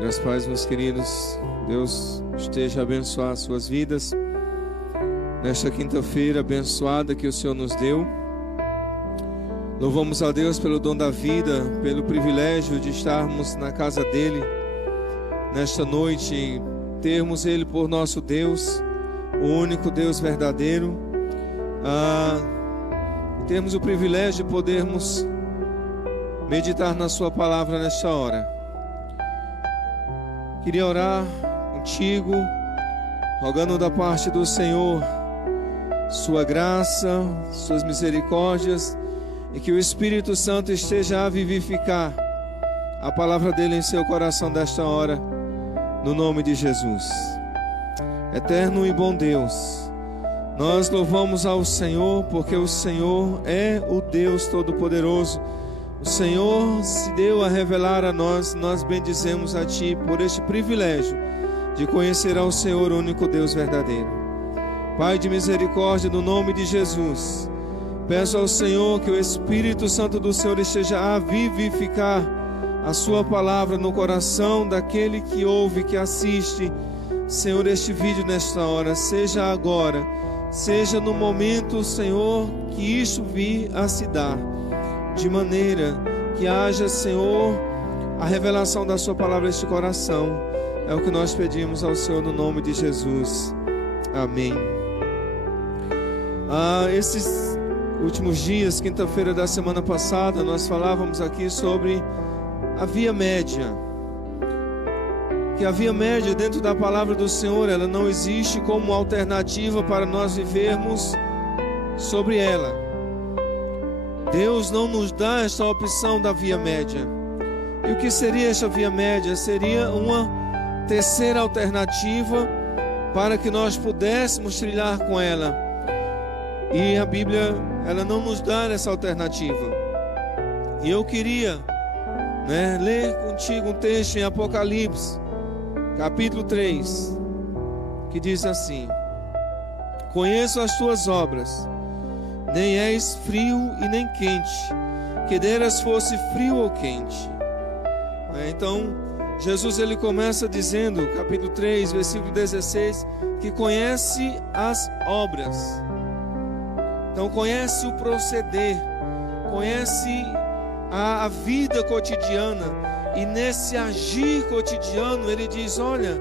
Graças a Deus, meus queridos. Deus esteja a abençoar as suas vidas nesta quinta-feira abençoada que o Senhor nos deu. Louvamos a Deus pelo dom da vida, pelo privilégio de estarmos na casa dEle nesta noite, termos Ele por nosso Deus, o único Deus verdadeiro, termos o privilégio de podermos meditar na Sua palavra nesta hora. Queria orar contigo, rogando da parte do Senhor Sua graça, Suas misericórdias, e que o Espírito Santo esteja a vivificar a palavra dele em seu coração desta hora, no nome de Jesus. Eterno e bom Deus, nós louvamos ao Senhor, porque o Senhor é o Deus Todo-Poderoso. O Senhor se deu a revelar a nós, nós bendizemos a Ti por este privilégio de conhecer ao Senhor, o único Deus verdadeiro. Pai de misericórdia, no nome de Jesus, peço ao Senhor que o Espírito Santo do Senhor esteja a vivificar a Sua palavra no coração daquele que ouve, que assiste, Senhor, este vídeo nesta hora, seja agora, seja no momento, Senhor, que isto vir a se dar, de maneira que haja, Senhor, a revelação da Sua palavra neste coração. É o que nós pedimos ao Senhor no nome de Jesus. Amém. Esses últimos dias, quinta-feira da semana passada, nós falávamos aqui sobre a via média. Que a via média dentro da palavra do Senhor, ela não existe como alternativa para nós vivermos sobre ela. Deus não nos dá esta opção da via média. E o que seria esta via média? Seria uma terceira alternativa para que nós pudéssemos trilhar com ela. E a Bíblia, ela não nos dá essa alternativa. E eu queria, ler contigo um texto em Apocalipse, capítulo 3, que diz assim: conheço as tuas obras, nem és frio e nem quente, que deras fosse frio ou quente. Então, Jesus ele começa dizendo, capítulo 3, versículo 16, que conhece as obras. Então conhece o proceder, conhece a vida cotidiana, e nesse agir cotidiano ele diz: olha,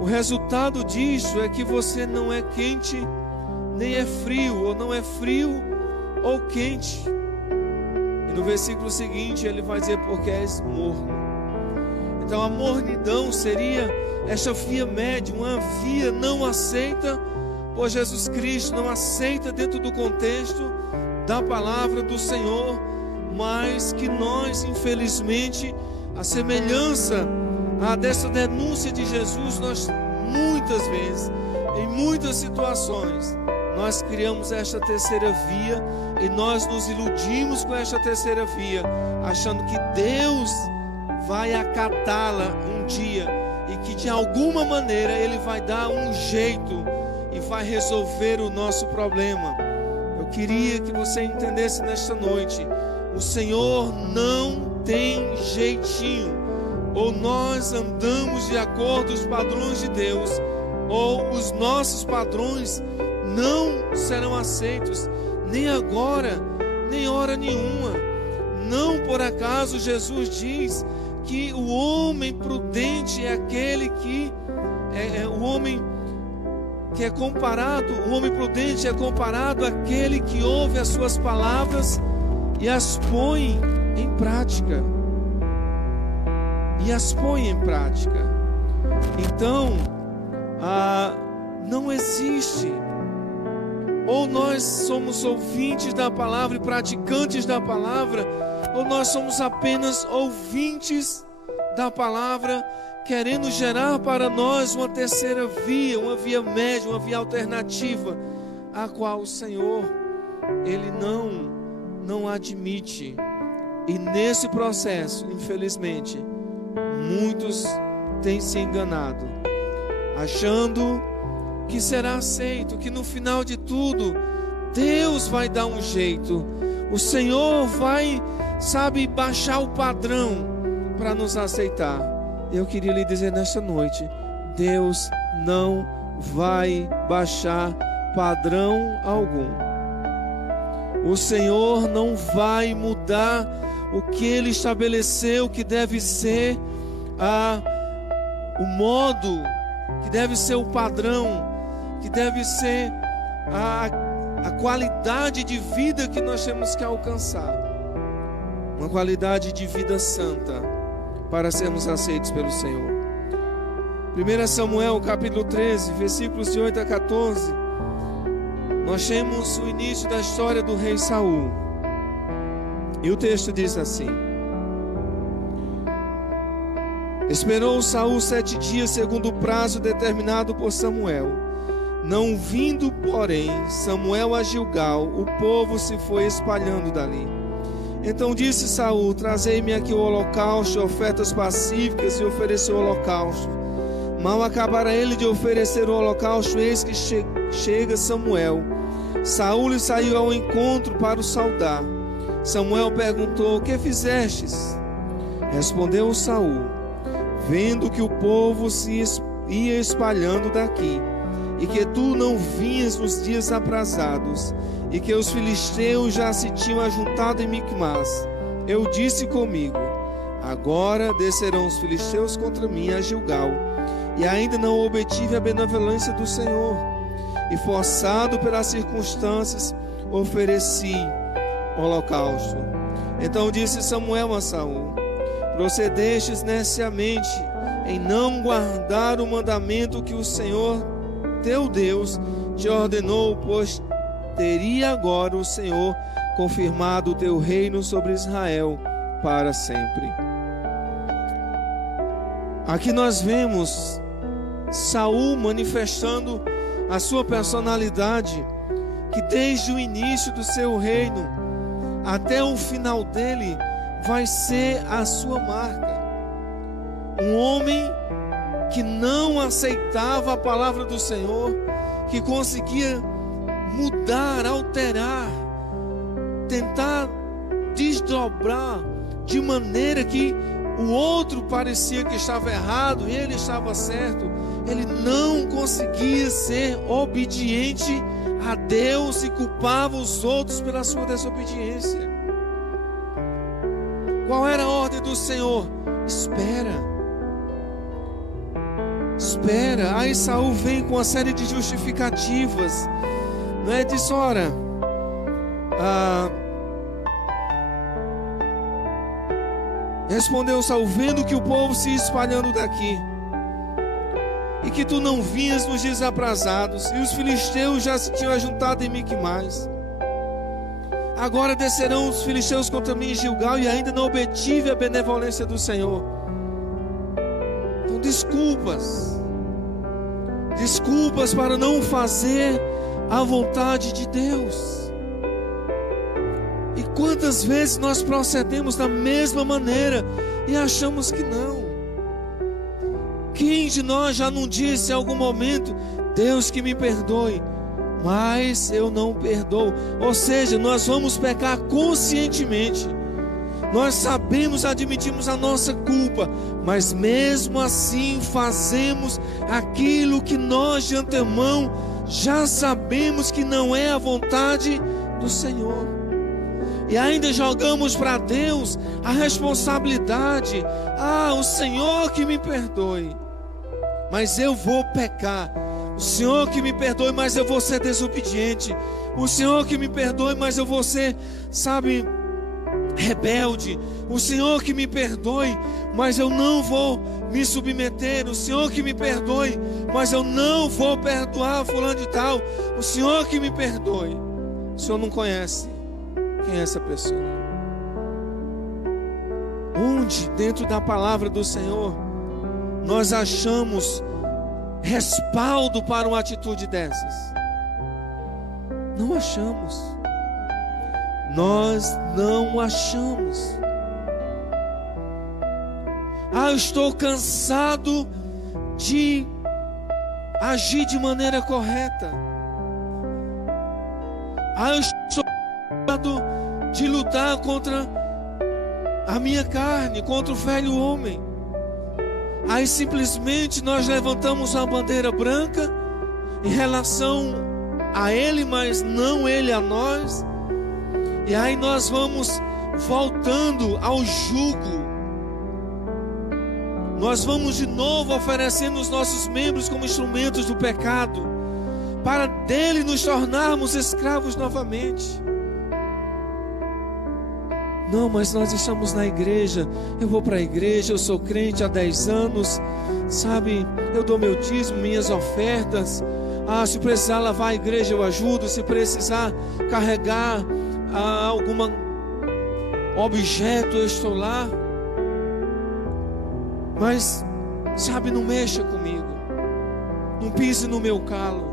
o resultado disso é que você não é quente nem é frio, ou não é frio ou quente. E no versículo seguinte ele vai dizer: porque és morno. Então a mornidão seria esta via média, uma via não aceita por Jesus Cristo, não aceita dentro do contexto da palavra do Senhor, mas que nós, infelizmente, a semelhança dessa denúncia de Jesus, nós muitas vezes, em muitas situações, nós criamos esta terceira via e nós nos iludimos com esta terceira via, achando que Deus vai acatá-la um dia e que de alguma maneira Ele vai dar um jeito e vai resolver o nosso problema. Eu queria que você entendesse nesta noite: o Senhor não tem jeitinho. Ou nós andamos de acordo com os padrões de Deus, ou os nossos padrões não serão aceitos, nem agora, nem hora nenhuma. Não por acaso Jesus diz que o homem prudente é aquele que o homem que é comparado, o homem prudente é comparado àquele que ouve as suas palavras e as põe em prática. Então, não existe. Ou nós somos ouvintes da palavra e praticantes da palavra, ou nós somos apenas ouvintes da palavra, querendo gerar para nós uma terceira via, uma via média, uma via alternativa, a qual o Senhor, Ele não admite. E nesse processo, infelizmente, muitos têm se enganado, achando que será aceito, que no final de tudo, Deus vai dar um jeito, o Senhor vai, baixar o padrão para nos aceitar. Eu queria lhe dizer nesta noite: Deus não vai baixar padrão algum. O Senhor não vai mudar o que Ele estabeleceu que deve ser o modo, que deve ser o padrão, que deve ser a qualidade de vida que nós temos que alcançar. Uma qualidade de vida santa, para sermos aceitos pelo Senhor. 1 Samuel capítulo 13, versículos de 8 a 14, nós temos o início da história do rei Saul. E o texto diz assim: Esperou Saul 7 dias, segundo o prazo determinado por Samuel. Não vindo, porém, Samuel a Gilgal, o povo se foi espalhando dali. Então disse Saul: Trazei-me aqui o holocausto, ofertas pacíficas, e ofereceu o holocausto. Mal acabara ele de oferecer o holocausto, eis que chega Samuel. Saul lhe saiu ao encontro para o saudar. Samuel perguntou: Que fizestes? Respondeu Saul: Vendo que o povo se ia espalhando daqui, e que tu não vinhas nos dias aprazados, e que os filisteus já se tinham ajuntado em Micmas, eu disse comigo: Agora descerão os filisteus contra mim a Gilgal, e ainda não obtive a benevolência do Senhor, e forçado pelas circunstâncias, ofereci holocausto. Então disse Samuel a Saul: Procedestes neciamente em não guardar o mandamento que o Senhor teu Deus te ordenou, pois teria agora o Senhor confirmado o teu reino sobre Israel para sempre. Aqui nós vemos Saul manifestando a sua personalidade, que desde o início do seu reino até o final dele vai ser a sua marca. Um homem que não aceitava a palavra do Senhor, que conseguia mudar, alterar, tentar desdobrar de maneira que o outro parecia que estava errado e ele estava certo. Ele não conseguia ser obediente a Deus e culpava os outros pela sua desobediência. Qual era a ordem do Senhor? Espera. Espera. Aí Saul vem com uma série de justificativas, né? Diz: ora, respondeu Saul: vendo que o povo se espalhando daqui, e que tu não vinhas nos dias aprazados, e os filisteus já se tinham ajuntado em Micmas, agora descerão os filisteus contra mim em Gilgal, e ainda não obtive a benevolência do Senhor. Então desculpas para não fazer a vontade de Deus. E quantas vezes nós procedemos da mesma maneira e achamos que não? Quem de nós já não disse em algum momento: Deus que me perdoe, mas eu não perdoo? Ou seja, nós vamos pecar conscientemente. Nós sabemos, admitimos a nossa culpa, mas mesmo assim fazemos aquilo que nós de antemão já sabemos que não é a vontade do Senhor. E ainda jogamos para Deus a responsabilidade: o Senhor que me perdoe, mas eu vou pecar. O Senhor que me perdoe, mas eu vou ser desobediente. O Senhor que me perdoe, mas eu vou ser, rebelde. O Senhor que me perdoe, mas eu não vou me submeter. O Senhor que me perdoe, mas eu não vou perdoar fulano de tal. O Senhor que me perdoe. O Senhor não conhece quem é essa pessoa. Onde dentro da palavra do Senhor nós achamos respaldo para uma atitude dessas? Não achamos. Nós não achamos. Eu estou cansado de agir de maneira correta. Eu estou cansado de lutar contra a minha carne, contra o velho homem. aí simplesmente nós levantamos uma bandeira branca em relação a Ele, mas não Ele a nós. E aí nós vamos voltando ao jugo. Nós vamos de novo oferecendo os nossos membros como instrumentos do pecado, para dele nos tornarmos escravos novamente. Não, mas nós estamos na igreja, eu vou para a igreja, eu sou crente há 10 anos, sabe, eu dou meu dízimo, minhas ofertas, se precisar lavar a igreja eu ajudo, se precisar carregar algum objeto eu estou lá, mas, sabe, não mexa comigo, não pise no meu calo.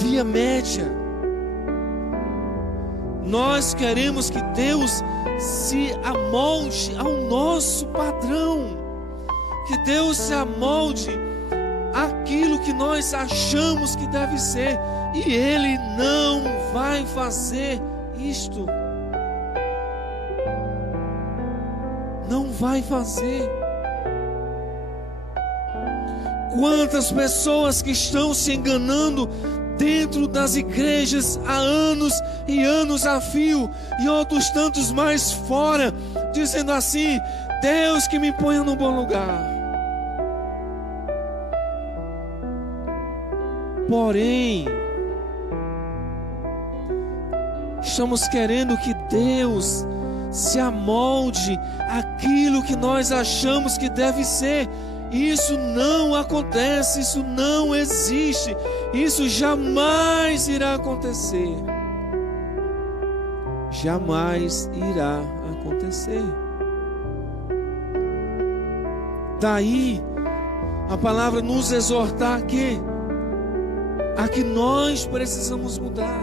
Via média, nós queremos que Deus se amolde ao nosso padrão, que Deus se amolde àquilo que nós achamos que deve ser, e Ele não vai fazer isto, não vai fazer. Quantas pessoas que estão se enganando dentro das igrejas há anos e anos a fio, e outros tantos mais fora, dizendo assim: Deus que me ponha no bom lugar. Porém, estamos querendo que Deus se amolde àquilo que nós achamos que deve ser. Isso não acontece, isso não existe, isso jamais irá acontecer. Jamais irá acontecer. Daí a palavra nos exortar a que nós precisamos mudar.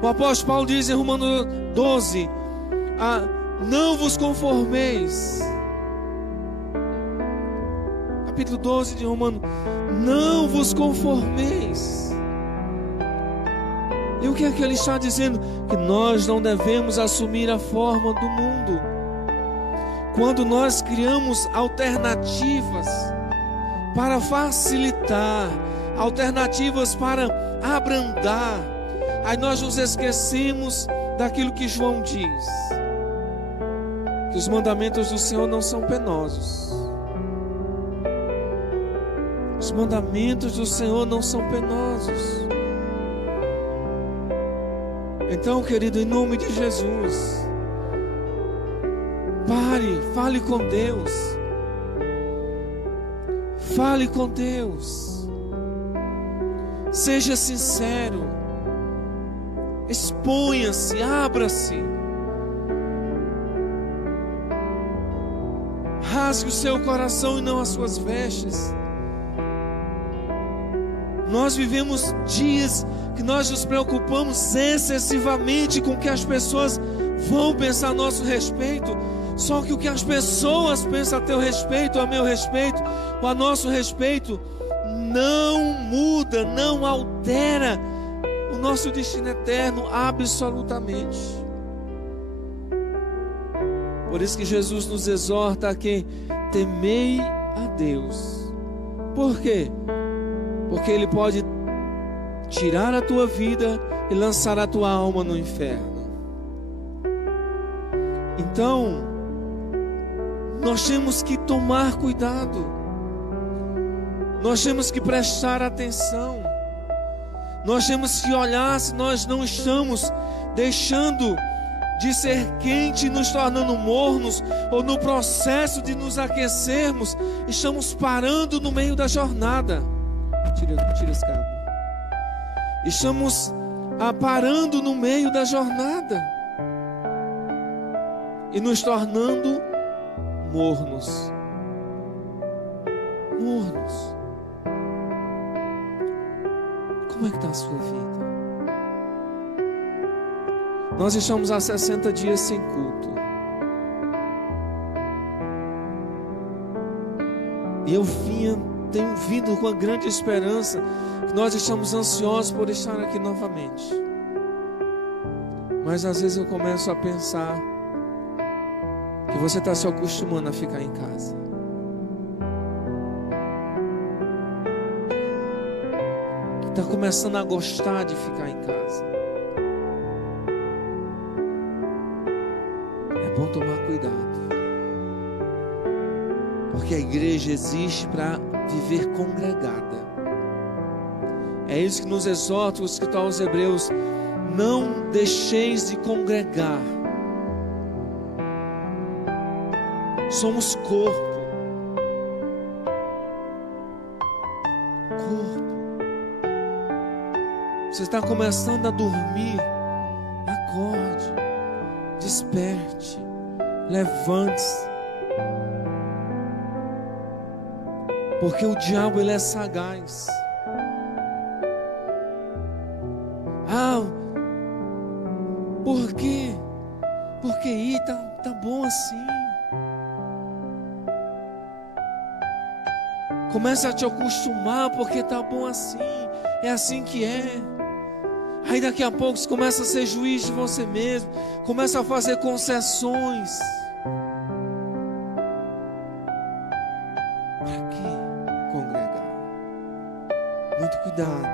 O apóstolo Paulo diz em Romanos 12: não vos conformeis. Capítulo 12 de Romanos: não vos conformeis. E o que é que ele está dizendo? Que nós não devemos assumir a forma do mundo. Quando nós criamos alternativas para facilitar, alternativas para abrandar, aí nós nos esquecemos daquilo que João diz, que os mandamentos do Senhor não são penosos. Os mandamentos do Senhor não são penosos. Então, querido, em nome de Jesus, fale com Deus. Fale com Deus. Seja sincero. Exponha-se, abra-se. Rasgue o seu coração e não as suas vestes. Nós vivemos dias que nós nos preocupamos excessivamente com o que as pessoas vão pensar a nosso respeito. Só que o que as pessoas pensam a teu respeito, a meu respeito, ou a nosso respeito, não muda, não altera o nosso destino eterno absolutamente. Por isso que Jesus nos exorta a que temei a Deus. Por quê? Porque Ele pode tirar a tua vida e lançar a tua alma no inferno. Então, nós temos que tomar cuidado. Nós temos que prestar atenção. Nós temos que olhar se nós não estamos deixando de ser quente, nos tornando mornos, ou no processo de nos aquecermos, estamos parando no meio da jornada. Tira esse cabo. Estamos parando no meio da jornada e nos tornando mornos. Mornos. Como é que está a sua vida? Nós estamos há 60 dias sem culto. E eu tenho vindo com a grande esperança que nós estamos ansiosos por estar aqui novamente. Mas às vezes eu começo a pensar que você está se acostumando a ficar em casa. Que está começando a gostar de ficar em casa. É bom tomar cuidado. Porque a igreja existe para viver congregada. É isso que nos exorta o escritor aos Hebreus: não deixeis de congregar. Somos corpo. Você está começando a dormir, acorde, desperte, levante-se. Porque o diabo, ele é sagaz. Por quê? Porque aí tá bom assim. Começa a te acostumar porque tá bom assim. É assim que é. Aí daqui a pouco você começa a ser juiz de você mesmo. Começa a fazer concessões. Para que congregar? Muito cuidado.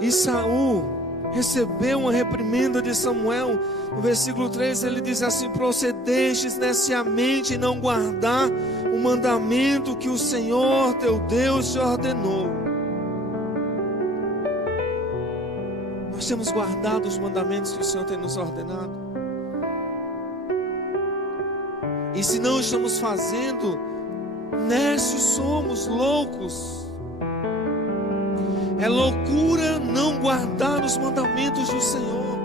E Saul recebeu uma reprimenda de Samuel. No versículo 3 ele diz assim: procedestes neciamente em não guardar o mandamento que o Senhor teu Deus te ordenou. Nós temos guardado os mandamentos que o Senhor tem nos ordenado. E se não estamos fazendo, necios somos, loucos. É loucura não guardar os mandamentos do Senhor.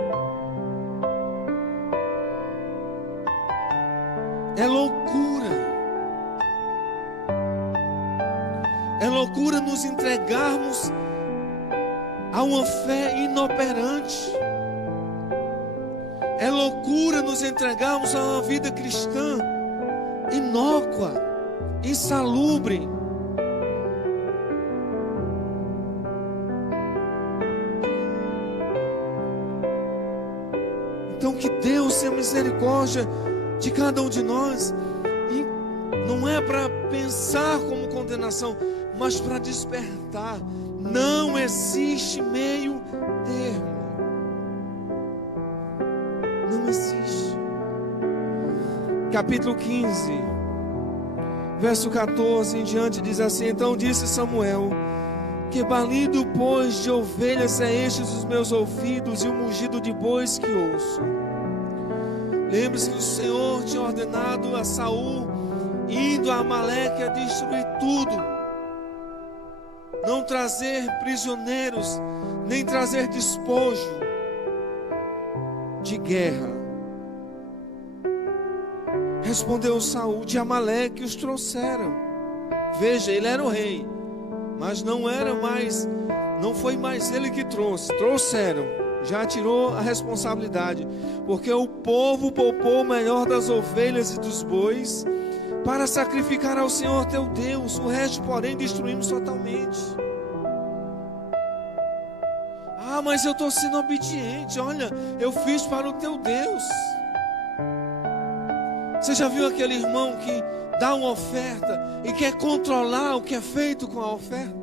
É loucura. É loucura nos entregarmos a uma fé inoperante. É loucura nos entregarmos a uma vida cristã inócua, insalubre. Então que Deus tenha misericórdia de cada um de nós. E não é para pensar como condenação, mas para despertar. Não existe meio termo. Não existe. Capítulo 15, verso 14 em diante diz assim: então disse Samuel: que balido, pois, de ovelhas é estes os meus ouvidos, e o mugido de bois que ouço. Lembre-se que o Senhor tinha ordenado a Saul, indo a Amaleque, a destruir tudo, não trazer prisioneiros, nem trazer despojo de guerra. Respondeu Saul: de Amaleque os trouxeram. Veja, ele era o rei, mas não foi mais ele que trouxeram, já tirou a responsabilidade, porque o povo poupou o melhor das ovelhas e dos bois para sacrificar ao Senhor teu Deus, o resto porém destruímos totalmente. Mas eu estou sendo obediente, olha, eu fiz para o teu Deus. Você já viu aquele irmão que dá uma oferta e quer controlar o que é feito com a oferta?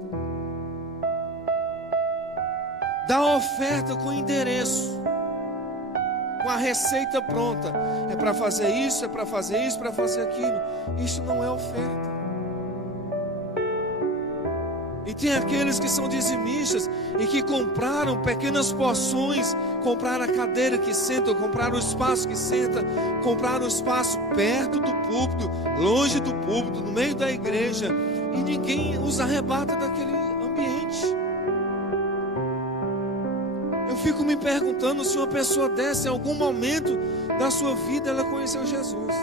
Dá a oferta com endereço, com a receita pronta. É para fazer isso, é para fazer isso, para fazer aquilo. Isso não é oferta. E tem aqueles que são dizimistas e que compraram pequenas porções, compraram a cadeira que senta, compraram o espaço que senta, compraram o espaço perto do púlpito, longe do púlpito, no meio da igreja, e ninguém os arrebata daquele ambiente. Eu fico me perguntando se uma pessoa dessa, em algum momento da sua vida, ela conheceu Jesus.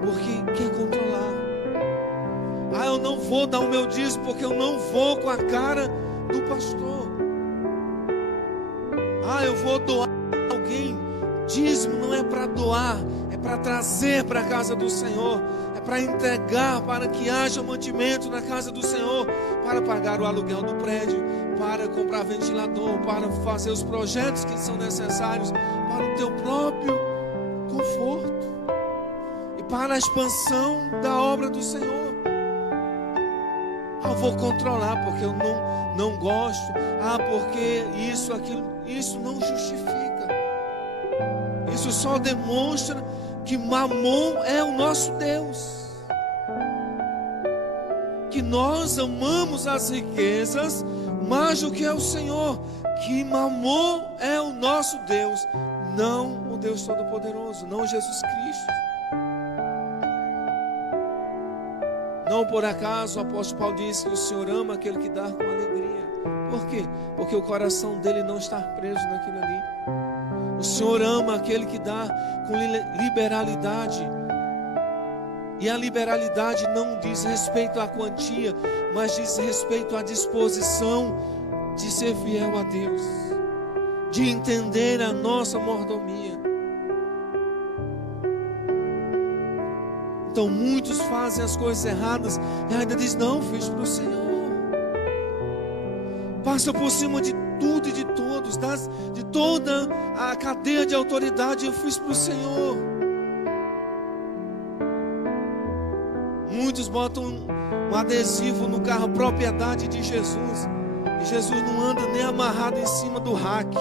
Porque quer controlar. Eu não vou dar o meu dízimo porque eu não vou com a cara do pastor. Eu vou doar a alguém. Dízimo não é para doar, é para trazer para a casa do Senhor, é para entregar, para que haja mantimento na casa do Senhor, para pagar o aluguel do prédio, para comprar ventilador, para fazer os projetos que são necessários para o teu próprio conforto e para a expansão da obra do Senhor. Eu vou controlar porque eu não gosto. Porque isso, aquilo, isso não justifica. Isso só demonstra que Mamon é o nosso Deus. Que nós amamos as riquezas mais do que é o Senhor. Que Mamon é o nosso Deus, não o Deus Todo-Poderoso, não Jesus Cristo. Não por acaso o apóstolo Paulo disse que o Senhor ama aquele que dá com alegria. Por quê? Porque o coração dele não está preso naquilo ali. O Senhor ama aquele que dá com liberalidade. E a liberalidade não diz respeito à quantia, mas diz respeito à disposição de ser fiel a Deus, de entender a nossa mordomia. Então muitos fazem as coisas erradas e ainda dizem: não, fiz para o Senhor. Passa por cima de tudo e de todos, de toda a cadeia de autoridade, eu fiz para o Senhor. Muitos botam um adesivo no carro, propriedade de Jesus, e Jesus não anda nem amarrado em cima do rack.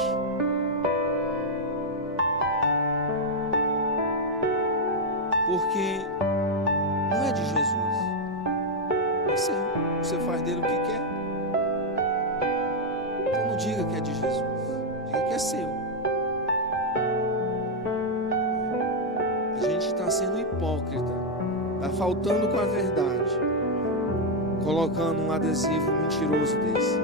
Porque não é de Jesus, é seu. Você faz dele o que quer. Então não diga que é de Jesus, diga que é seu. A gente está sendo hipócrita, está faltando com a verdade, colocando um adesivo mentiroso desse.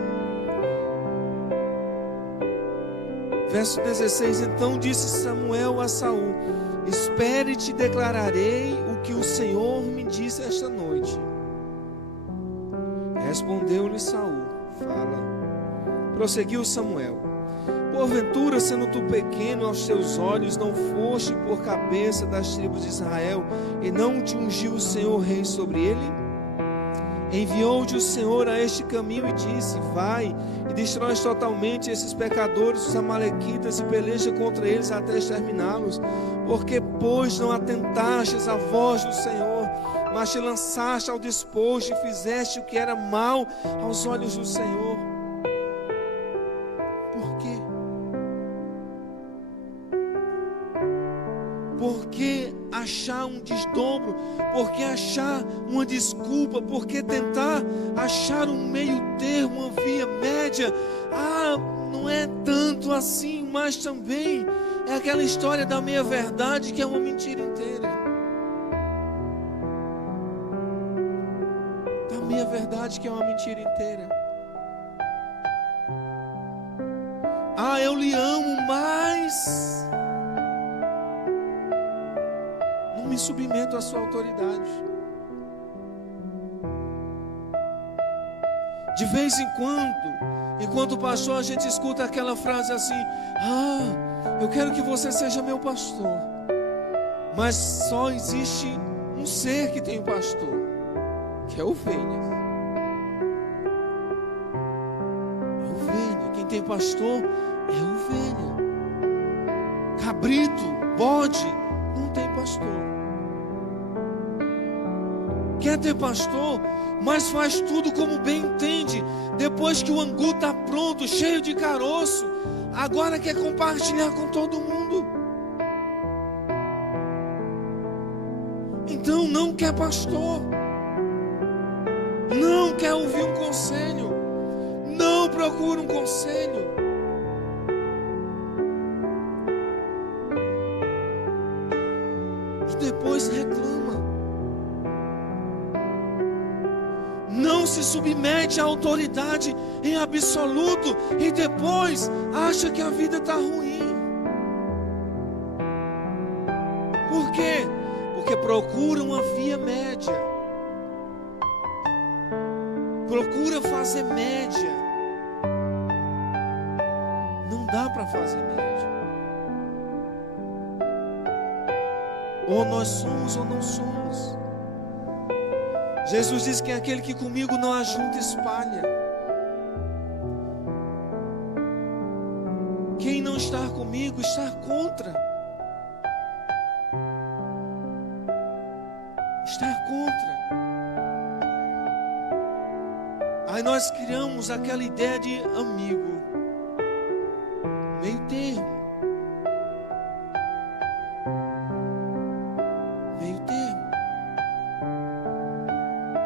Verso 16: então disse Samuel a Saul: espere e te declararei o que o Senhor me disse esta noite. Respondeu-lhe Saul: fala. Prosseguiu Samuel: porventura, sendo tu pequeno aos teus olhos, não foste por cabeça das tribos de Israel, e não te ungiu o Senhor rei sobre ele? Enviou-te o Senhor a este caminho e disse: vai e destrói totalmente esses pecadores, os amalequitas, e peleja contra eles até exterminá-los. Porque, pois, não atentastes à voz do Senhor, mas te lançaste ao despojo e fizeste o que era mal aos olhos do Senhor. Por quê? Por que achar um desdobro? Por que achar uma desculpa? Por que tentar achar um meio termo, uma via média? Não é tanto assim, mas também é aquela história da meia-verdade que é uma mentira inteira. Da meia-verdade que é uma mentira inteira. Eu lhe amo, mas não me submeto à sua autoridade. De vez em quando, enquanto pastor, a gente escuta aquela frase assim: eu quero que você seja meu pastor. Mas só existe um ser que tem um pastor, que é ovelha. É ovelha. Quem tem pastor é ovelha. Cabrito, bode, não tem pastor. Quer ter pastor, mas faz tudo como bem entende. Depois que o angu está pronto, cheio de caroço, agora quer compartilhar com todo mundo. Então não quer pastor, não quer ouvir um conselho, não procura um conselho. E depois reclama. Não se submete à autoridade em absoluto e depois acha que a vida está ruim. Por quê? Porque procura uma via média. Procura fazer média. Não dá para fazer média. Ou nós somos ou não somos. Jesus diz que aquele que comigo não ajunta espalha. estar comigo, estar contra. Estar contra. Aí nós criamos aquela ideia de amigo, meio termo. Meio termo.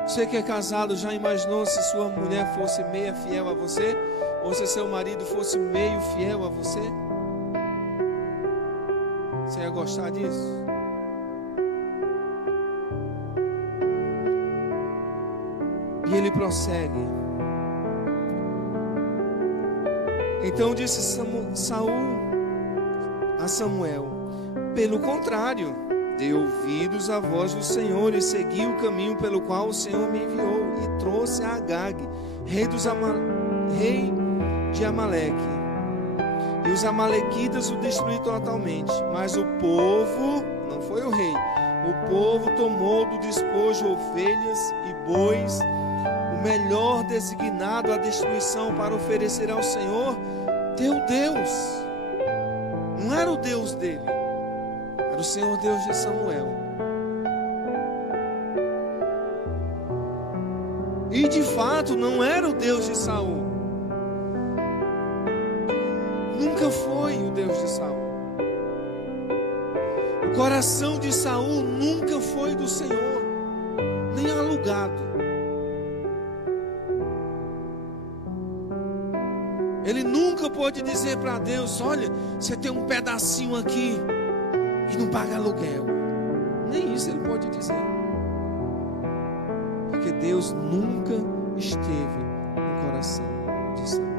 Você que é casado, já imaginou se sua mulher fosse meia fiel a você? Ou se seu marido fosse meio fiel a você? Você ia gostar disso? E ele prossegue. Então disse Saul a Samuel: pelo contrário, dei ouvidos à voz do Senhor e segui o caminho pelo qual o Senhor me enviou, e trouxe a Agag, rei de Amaleque. E os amalequitas o destruíram totalmente. Mas o povo, não foi o rei, o povo tomou do despojo ovelhas e bois, o melhor designado à destruição, para oferecer ao Senhor teu Deus. Não era o Deus dele, era o Senhor Deus de Samuel. E de fato não era o Deus de Saul. Nunca foi o Deus de Saul. O coração de Saul nunca foi do Senhor, nem alugado. Ele nunca pôde dizer para Deus: olha, você tem um pedacinho aqui e não paga aluguel. Nem isso ele pode dizer. Porque Deus nunca esteve no coração de Saul.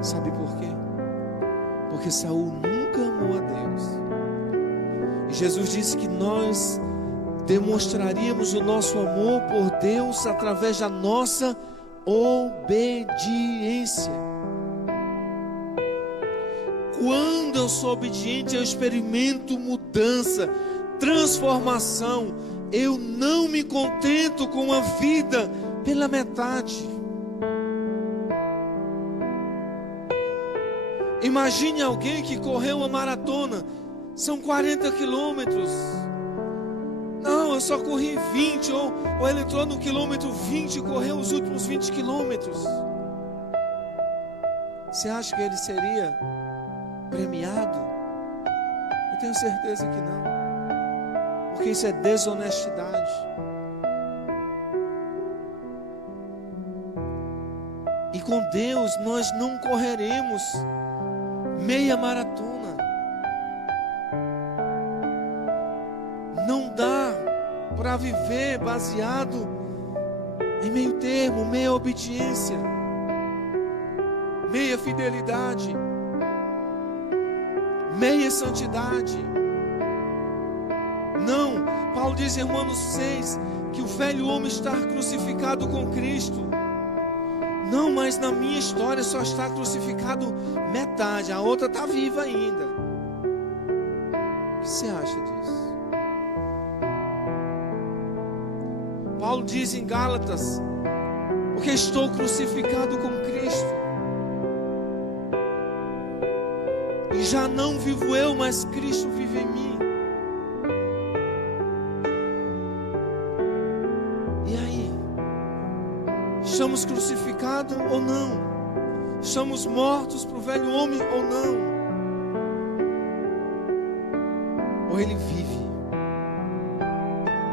Sabe por quê? Porque Saul nunca amou a Deus. E Jesus disse que nós demonstraríamos o nosso amor por Deus através da nossa obediência. Quando eu sou obediente, eu experimento mudança, transformação. Eu não me contento com a vida pela metade. Imagine alguém que correu uma maratona, são 40 quilômetros. Não, eu só corri 20, ou ele entrou no quilômetro 20 e correu os últimos 20 quilômetros. Você acha que ele seria premiado? Eu tenho certeza que não, porque isso é desonestidade. E com Deus nós não correremos meia maratona. Não dá para viver baseado em meio termo, meia obediência, meia fidelidade, meia santidade. Não, Paulo diz em Romanos 6 que o velho homem está crucificado com Cristo. Não, mas na minha história só está crucificado metade, a outra está viva ainda. O que você acha disso? Paulo diz em Gálatas: porque estou crucificado com Cristo, e já não vivo eu, mas Cristo vive em mim. E aí? Estamos crucificados ou não? Estamos mortos para o velho homem ou não? Ou ele vive?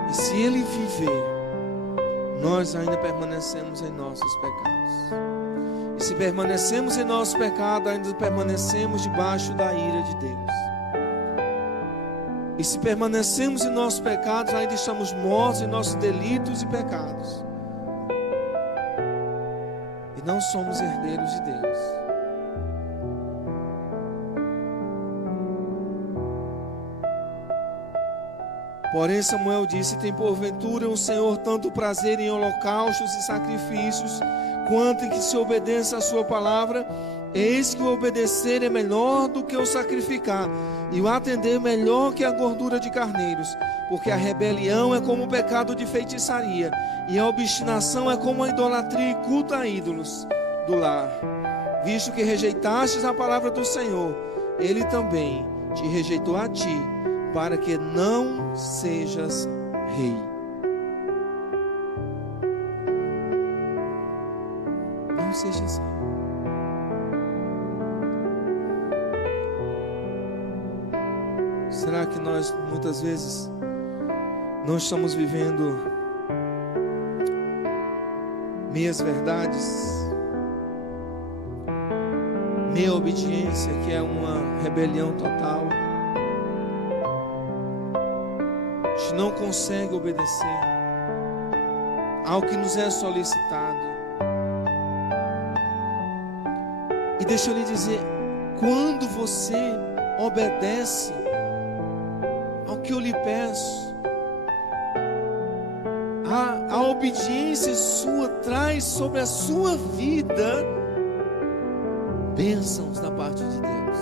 E se ele viver, nós ainda permanecemos em nossos pecados. E se permanecemos em nossos pecados, ainda permanecemos debaixo da ira de Deus. E se permanecemos em nossos pecados, ainda estamos mortos em nossos delitos e pecados. E não somos herdeiros de Deus. Porém Samuel disse: tem porventura o Senhor tanto prazer em holocaustos e sacrifícios, quanto em que se obedeça a sua palavra? Eis que o obedecer é melhor do que o sacrificar, e o atender melhor que a gordura de carneiros. Porque a rebelião é como o pecado de feitiçaria, e a obstinação é como a idolatria e culto a ídolos do lar. visto que rejeitastes a palavra do Senhor, Ele também te rejeitou a ti, para que não sejas rei. Não sejas rei. Será que nós muitas vezes não estamos vivendo meias verdades, meia obediência, que é uma rebelião total? A gente não consegue obedecer ao que nos é solicitado. E deixa eu lhe dizer, quando você obedece ao que eu lhe peço, a obediência sua traz sobre a sua vida bênçãos da parte de Deus.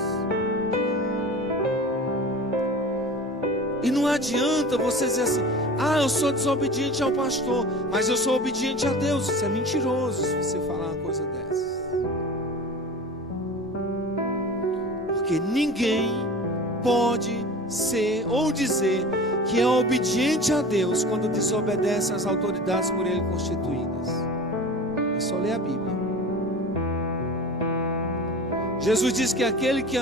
E não adianta você dizer assim: ah, eu sou desobediente ao pastor, mas eu sou obediente a Deus. Isso é mentiroso se você falar uma coisa dessa. Porque ninguém pode ser ou dizer que é obediente a Deus quando desobedece às autoridades por Ele constituídas. É só ler a Bíblia. Jesus diz que aquele que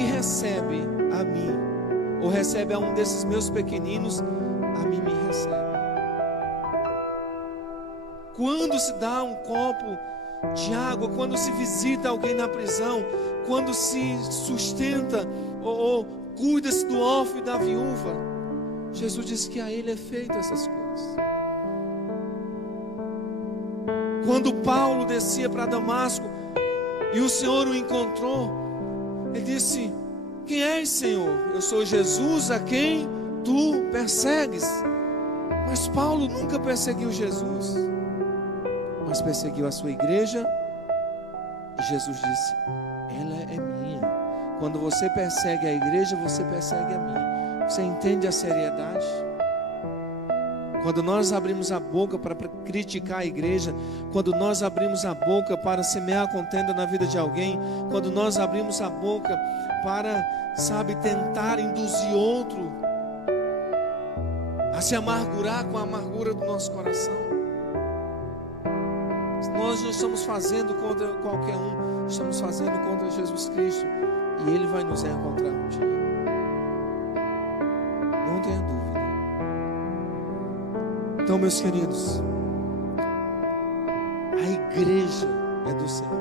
recebe a mim, ou recebe a um desses meus pequeninos, a mim me recebe. Quando se dá um copo de água, quando se visita alguém na prisão, quando se sustenta ou cuida-se do órfão e da viúva, Jesus diz que a Ele é feito essas coisas. Quando Paulo descia para Damasco e o Senhor o encontrou, ele disse: quem és, Senhor? Eu sou Jesus a quem tu persegues. Mas Paulo nunca perseguiu Jesus, mas perseguiu a sua igreja. E Jesus disse: ela é minha. Quando você persegue a igreja, você persegue a mim. Você entende a seriedade? Quando nós abrimos a boca para criticar a igreja, quando nós abrimos a boca para semear contenda na vida de alguém, quando nós abrimos a boca para, tentar induzir outro a se amargurar com a amargura do nosso coração, nós não estamos fazendo contra qualquer um, estamos fazendo contra Jesus Cristo, e Ele vai nos encontrar um dia. Não tenha dúvida. Então, meus queridos, a igreja é do Senhor.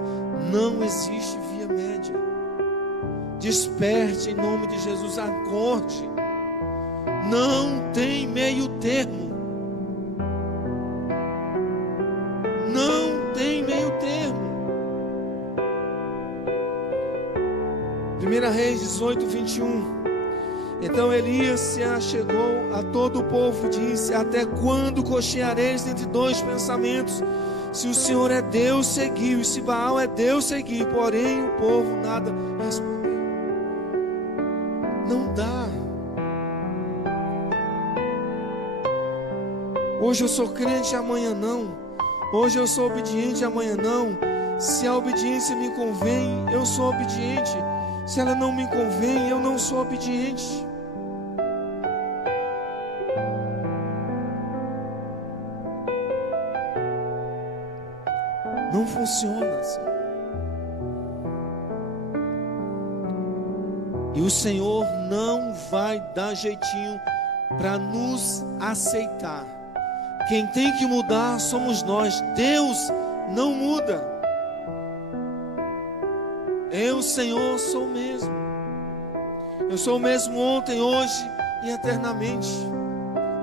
Não existe via média. Desperte em nome de Jesus, acorde. Não tem meio termo. Não tem meio termo. 1 Reis 18, 21. Então Elias se achegou a todo o povo e disse: até quando cocheareis entre dois pensamentos? Se o Senhor é Deus, seguiu, e se Baal é Deus, seguiu. Porém o povo nada respondeu. Não dá. Hoje eu sou crente, amanhã não. Hoje eu sou obediente, amanhã não. Se a obediência me convém, eu sou obediente. Se ela não me convém, eu não sou obediente. Não funciona assim. E o Senhor não vai dar jeitinho para nos aceitar. Quem tem que mudar somos nós. Deus não muda. Eu, Senhor, sou o mesmo. Eu sou o mesmo ontem, hoje e eternamente.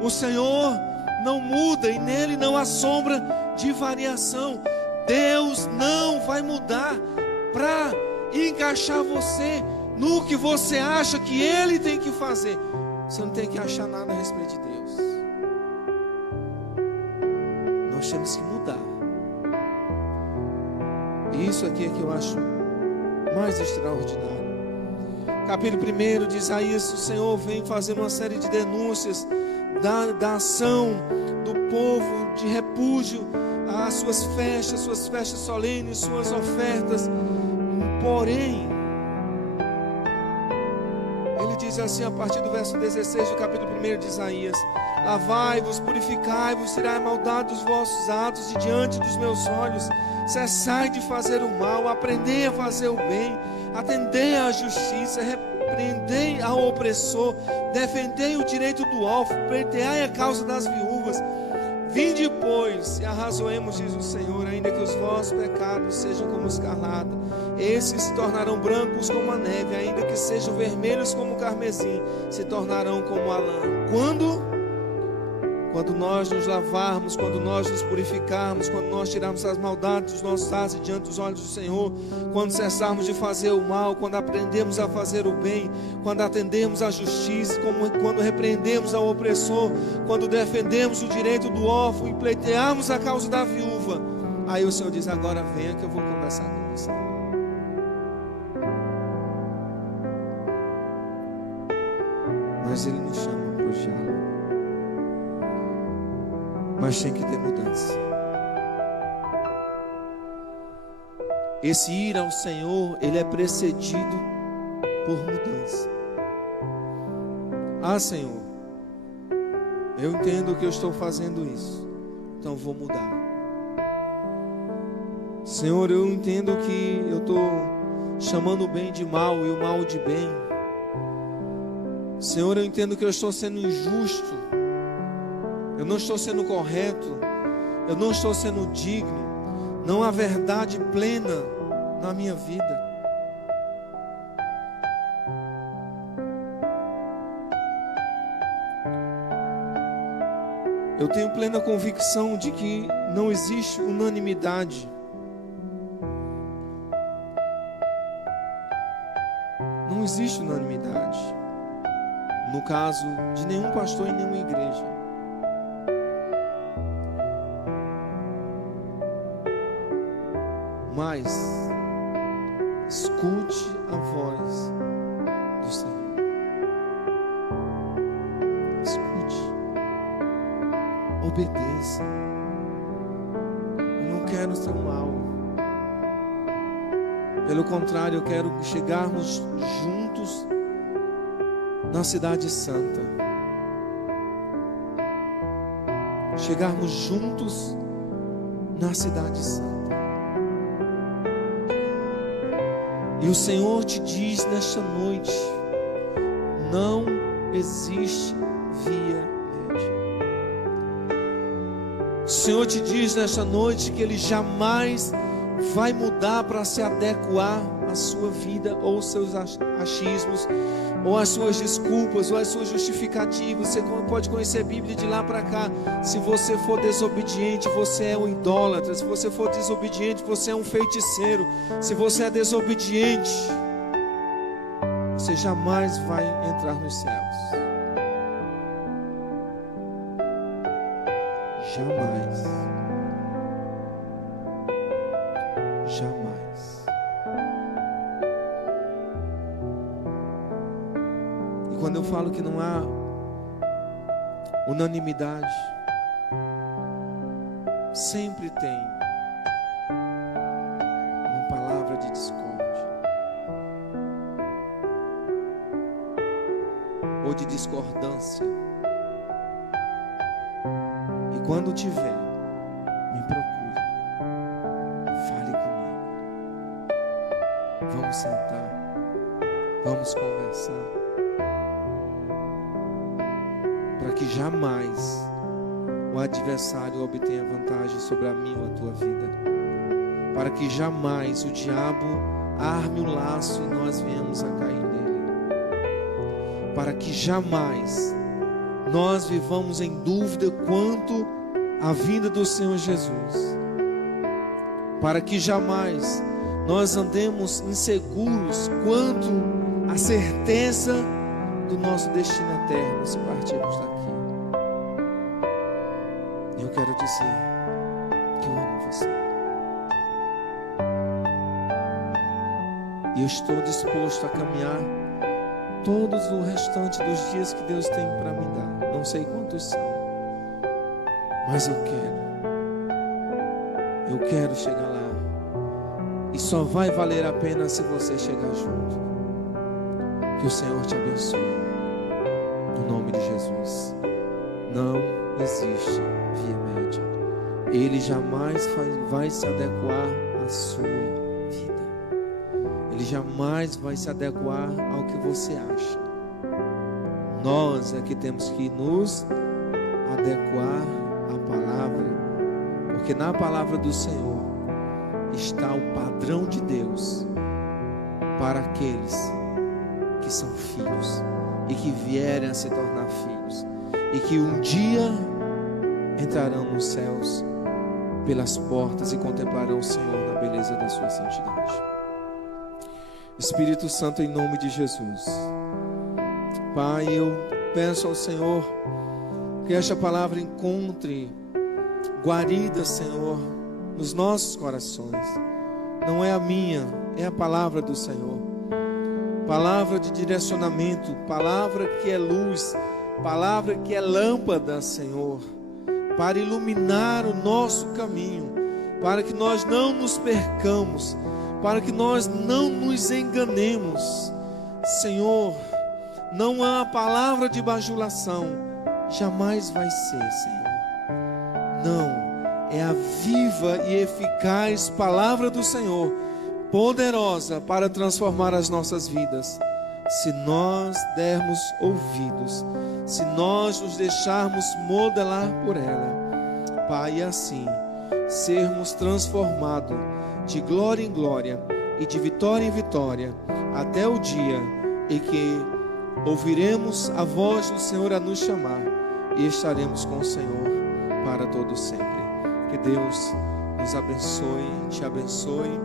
O Senhor não muda e nele não há sombra de variação. Deus não vai mudar para encaixar você no que você acha que Ele tem que fazer. Você não tem que achar nada a respeito de Deus. Nós temos que mudar. E isso aqui é que eu acho mais extraordinário. Capítulo 1 de Isaías, o Senhor vem fazer uma série de denúncias da ação do povo, de repúdio as suas festas solenes, suas ofertas. Porém, ele diz assim a partir do verso 16 do capítulo 1 de Isaías: lavai-vos, purificai-vos, tirai a maldade dos vossos atos de diante dos meus olhos. Cessai de fazer o mal, aprendei a fazer o bem, atendei à justiça, repreendei ao opressor, defendei o direito do órfão, pleiteai a causa das viúvas. Vinde, pois, e arrazoemos, diz o Senhor, ainda que os vossos pecados sejam como escarlata, esses se tornarão brancos como a neve, ainda que sejam vermelhos como o carmesim, se tornarão como a lã. Quando nós nos lavarmos, quando nós nos purificarmos, quando nós tirarmos as maldades dos nossos atos diante dos olhos do Senhor, quando cessarmos de fazer o mal, quando aprendemos a fazer o bem, quando atendemos à justiça, quando repreendemos ao opressor, quando defendemos o direito do órfão e pleitearmos a causa da viúva, aí o Senhor diz: agora venha que eu vou conversar com você. Mas Ele nos chama para o diálogo. Mas tem que ter mudança. Esse ir ao Senhor, ele é precedido por mudança. Ah, Senhor, eu entendo que eu estou fazendo isso, então vou mudar. Senhor, eu entendo que eu estou chamando o bem de mal e o mal de bem. Senhor, eu entendo que eu estou sendo injusto, eu não estou sendo correto, eu não estou sendo digno, não há verdade plena na minha vida. Eu tenho plena convicção de que não existe unanimidade. Não existe unanimidade, no caso de nenhum pastor em nenhuma igreja. Mas escute a voz do Senhor. Escute. Obedeça. Eu não quero ser mal. Pelo contrário, eu quero chegarmos juntos na cidade santa. Chegarmos juntos na cidade santa. E o Senhor te diz nesta noite: não existe via média. O Senhor te diz nesta noite que Ele jamais vai mudar para se adequar à sua vida, ou aos seus achismos, ou às suas desculpas, ou às suas justificativas. Você pode conhecer a Bíblia de lá para cá. Se você for desobediente, você é um idólatra. Se você for desobediente, você é um feiticeiro. Se você é desobediente, você jamais vai entrar nos céus. Jamais. Jamais. E quando eu falo que não há unanimidade, sempre tem uma palavra de discórdia ou de discordância. E quando tiver, me procure, fale comigo, vamos sentar, vamos conversar, para que jamais o adversário obtenha vantagem sobre a minha ou a tua vida, para que jamais o diabo arme o laço e nós venhamos a cair nele, para que jamais nós vivamos em dúvida quanto à vinda do Senhor Jesus, para que jamais nós andemos inseguros quanto à certeza do nosso destino eterno se partirmos daqui. Eu quero dizer que eu amo você. E eu estou disposto a caminhar todos o restante dos dias que Deus tem para me dar. Não sei quantos são, mas eu quero Eu quero chegar lá. E só vai valer a pena se você chegar junto. Que o Senhor te abençoe. No nome de Jesus. Não existe via média. Ele jamais vai se adequar à sua vida. Ele jamais vai se adequar ao que você acha. Nós é que temos que nos adequar à palavra. Porque na palavra do Senhor está o padrão de Deus para aqueles que são filhos e que vierem a se tornar filhos e que um dia entrarão nos céus pelas portas e contemplarão o Senhor na beleza da sua santidade. Espírito Santo, em nome de Jesus, Pai, eu peço ao Senhor que esta palavra encontre guarida, Senhor, nos nossos corações. Não é a minha, é a palavra do Senhor. Palavra de direcionamento, palavra que é luz, palavra que é lâmpada, Senhor, para iluminar o nosso caminho, para que nós não nos percamos, para que nós não nos enganemos. Senhor, não há palavra de bajulação, jamais vai ser, Senhor. Não. É a viva e eficaz palavra do Senhor, poderosa para transformar as nossas vidas. Se nós dermos ouvidos, se nós nos deixarmos modelar por ela, Pai, assim sermos transformados de glória em glória e de vitória em vitória, até o dia em que ouviremos a voz do Senhor a nos chamar e estaremos com o Senhor para todo sempre. Que Deus nos abençoe, te abençoe.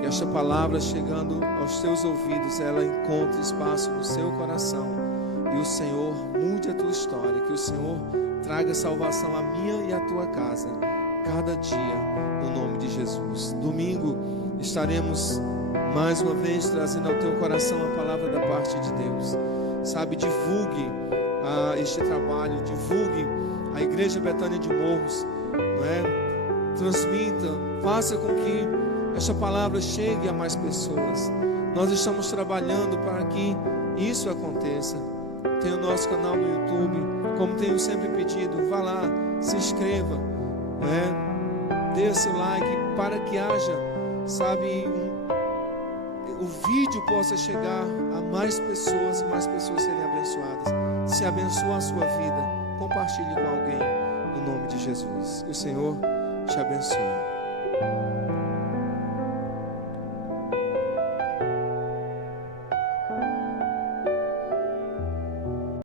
Que esta palavra, chegando aos teus ouvidos, ela encontre espaço no seu coração. E o Senhor mude a tua história. Que o Senhor traga salvação à minha e à tua casa, cada dia, no nome de Jesus. Domingo estaremos mais uma vez trazendo ao teu coração a palavra da parte de Deus. Sabe, divulgue este trabalho, divulgue a Igreja Betânia de Morros. Transmita, faça com que esta palavra chegue a mais pessoas. Nós estamos trabalhando para que isso aconteça. Tem o nosso canal no YouTube, como tenho sempre pedido, vá lá, se inscreva, dê seu like para que haja, sabe, o vídeo possa chegar a mais pessoas e mais pessoas serem abençoadas. Se abençoa a sua vida, compartilhe com alguém. No nome de Jesus. Que o Senhor te abençoe.